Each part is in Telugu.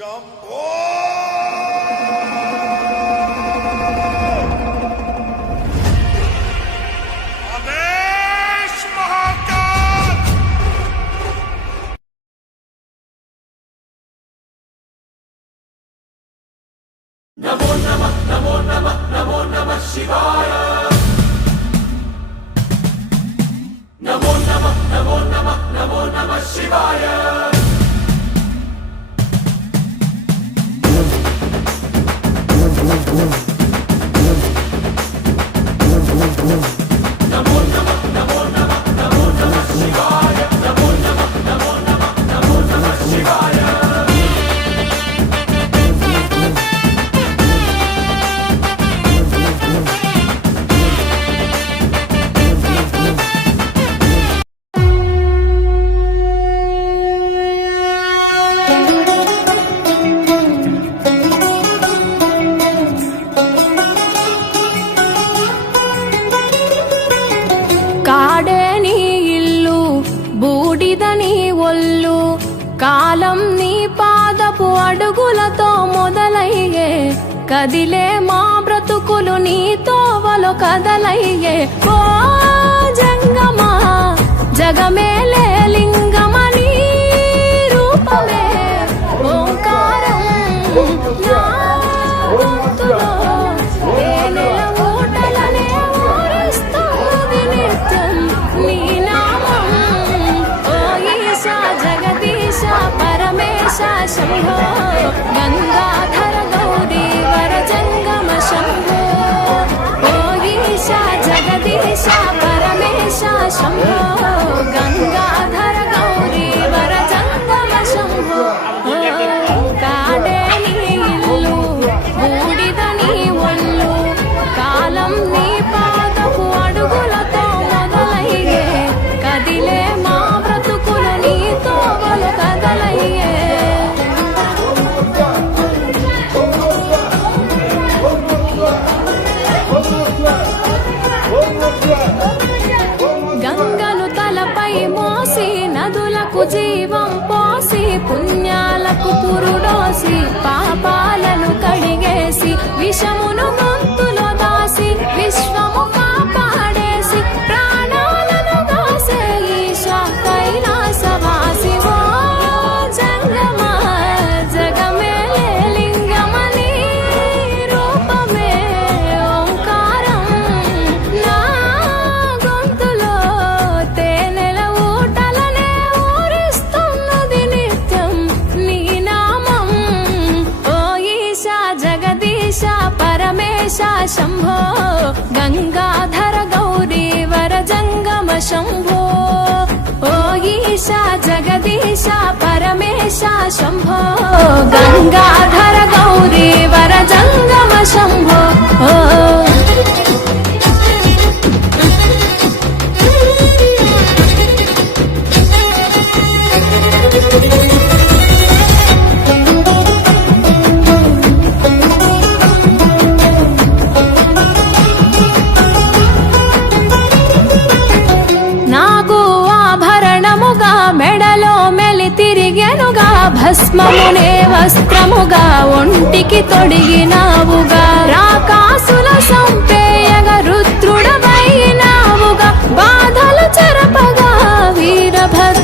शंभो नमो नमः नमो नमः नमो नमः शिवाय नमो नमः नमो नमः नमो नमः शिवाय కదిలే మా బ్రతుకులు నీ తోవలో కదలయ్యే ఓ జంగమా జగమేలే లింగమని రూపమే. ఓంకారం నా గొంతులో తేనెల కదిలే మా బ్రతుకులు నీ తోవలు కదలయ్యే గంగను తలపై మోసి నదులకు జీవం పోసి పుణ్యాలకు పురుడోసి పాపాలను కడిగేసి విషమును పరమేశ శంభో గంగాధర గౌరీ వర జంగమ శంభో ఓ ఈశా జగదీశ పరమేశ శంభో గంగాధర గౌరీ వర జంగమ శంభో ఓ భస్మమునే వస్త్రముగా ఒంటికి తొడిగినావుగా. రాకాసుల సంపేయగ రుద్రుడవైనావుగా. బాధలు చెరపగా వీరభద్ర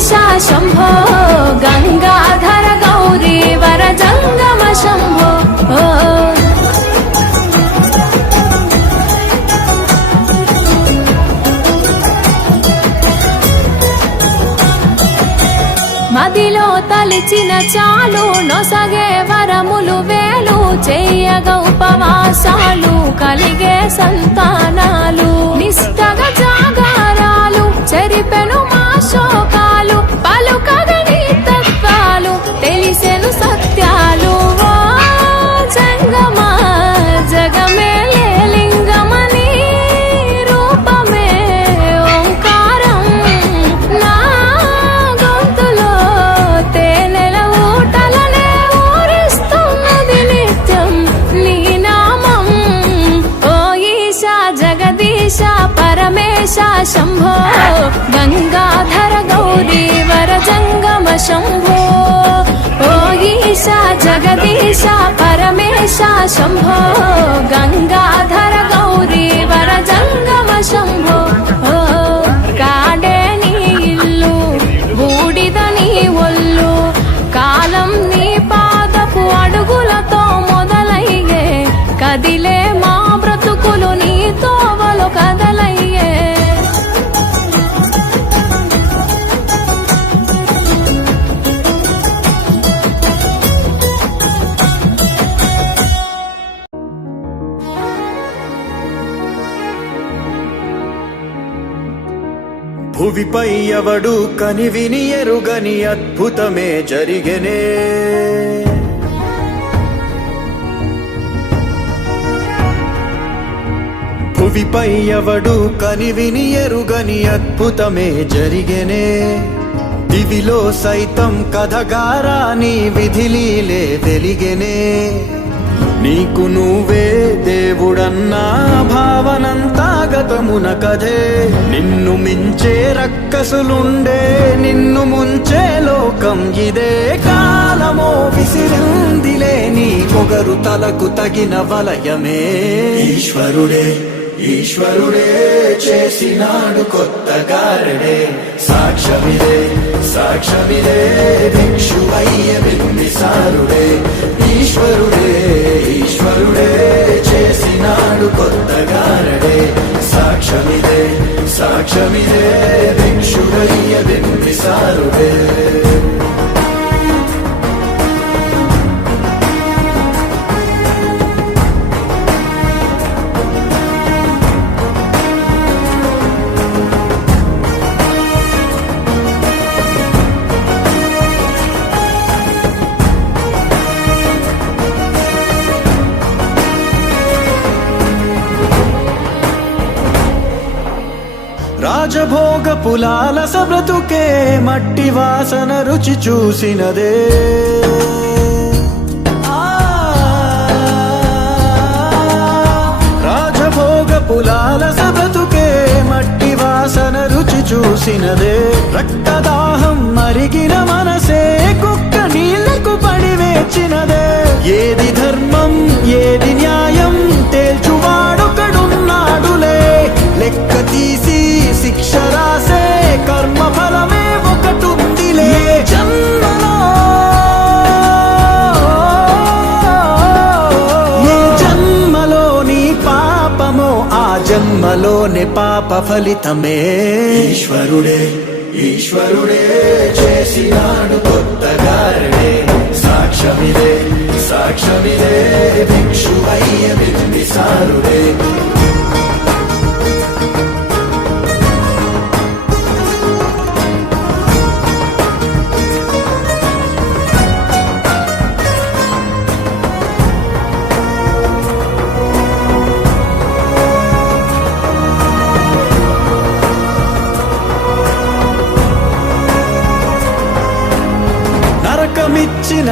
పరమేశ శంభో గంగాధర గౌరీ వర జంగమ శంభో. మదిలో తలిచిన చాలు నొసగే వరములు వేలు చెయ్యగ ఉపవాసాలు కలిగే సంతానాలు. నిష్టగ జాగారాలు చెరిపెను మా శంభో. ఓ ఈశ జగదీశ పరమేశ శంభో. గంగాధర గౌరీ వర జంగమ శంభో. ఓ కాడే భువిపై ఎవడు కనివిని ఎరుగని అద్భుతమే జరిగనే. భువిపై ఎవడు కనివిని ఎరుగని అద్భుతమే జరిగనే. దివిలో సైతం కథగారాని విధిలీలే వెలిగెనే. నీకు నువ్వే దేవుడన్నా భావనంతా గతమున కథే నిన్ను మించే రక్కసులుండే నిన్ను ముంచే లోకం ఇదే. కాలమో విసిరిందిలే నీ పొగరు తలకు తగిన వలయమే. ఈశ్వరుడే ఈశ్వరుడే చేసినాడు కొత్త గారడే. సాక్ష్యమిదే సాక్ష్యమిదే భిక్షువయ్య బింబిసారుడే రాజభోగ పులాల సబ్రతుకే మట్టి వాసన రుచి చూసినదే. రాజభోగ పులాల సబ్రతుకే మట్టి వాసన రుచి చూసినదే. రక్తదాహం మరిగిన మనసే కుక్క నీళ్ళకు పడి వేచినదే. ఏది ధర్మం ఏది న్యాయం తేల్చువాడొకడున్నాడులే. లెక్క తీసి శిక్ష రాసే కర్మ ఫలమే ఒకటుందిలే. జన్మలో. ఏ జన్మలోని పాపమో ఆ జన్మలోని పాప ఫలితమే. ఈశ్వరుడే ఈశ్వరుడే చేసినాడు కొత్త గారడే. సాక్ష్యమిదే సాక్ష్యమిదే భిక్షువయ్య బింబిసారుడే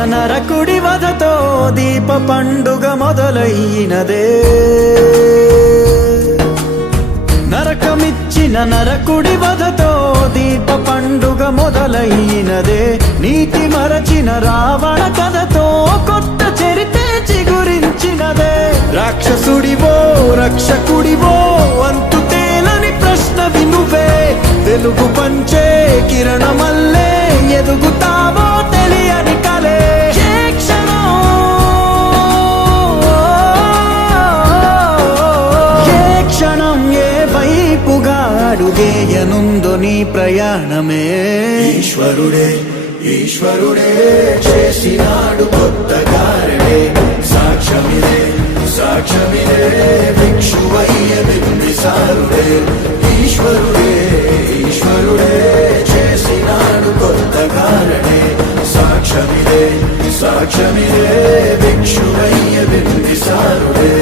నరకుడి వధతో దీప పండుగ మొదలైనదే. నరకమిచ్చిన నరకుడి వధతో దీప పండుగ మొదలైనదే. నీతి మరచిన రావణ కథతో కొత్త చరితే చిగురించినదే. రాక్షసుడివో రక్షకుడివో అంతు తేలని ప్రశ్న వినువే. వెలుగు పంచే కిరణమల్లే ఎదుగుతావ అడుగేయనుందో నీ ప్రయాణమే. ఈశ్వరుడే ఈశ్వరుడే చేసినాడు కొత్త కారణే. సాక్ష్యమిదే సాక్ష్యమిదే భిక్షువయ్య బింబిసారుడే ఈశ్వరుడే ఈశ్వరుడే చేసినాడు కొత్త కారణే. సాక్ష్యమిదే సాక్ష్యమిదే భిక్షువయ్య బింబిసారుడే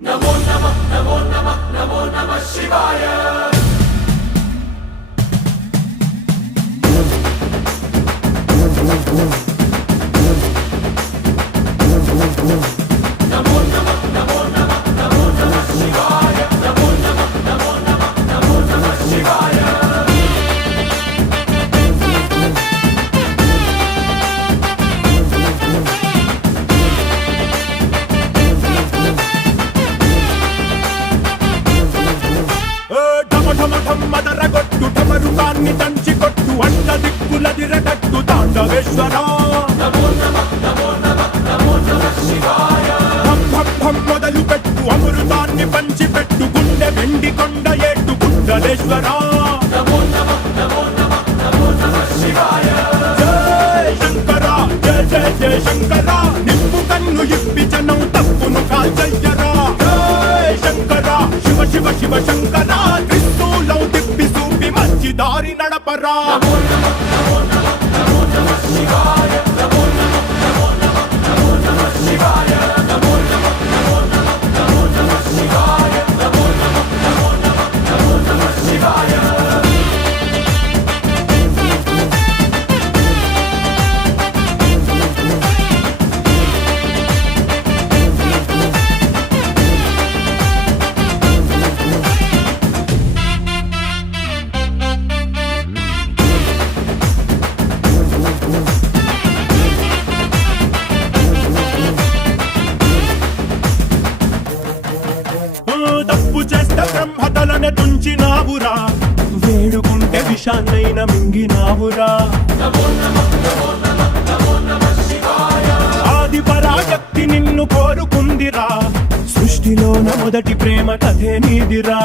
నమో మొదలు పెట్టు అమృతాన్ని పంచి పెట్టు గుండె వెండి కొండ ఏట్టు గుండలేశ్వర జై శంకర జయ జయ జయ శంకర. నిప్పు కన్ను ఇప్పి జనం తప్పును కాల్చయ్యరా జై శంకర శివ శివ శివ శంకర. తిప్పి చూపి మంచి దారి నడపరా బ్రహ్మతలనే తుంచినావురా వేడుకుంటే విషాన్నైన మింగినావురా. ఆది పరాశక్తి నిన్ను కోరుకుందిరా. సృష్టిలోన మొదటి ప్రేమ కథే నీదిరా.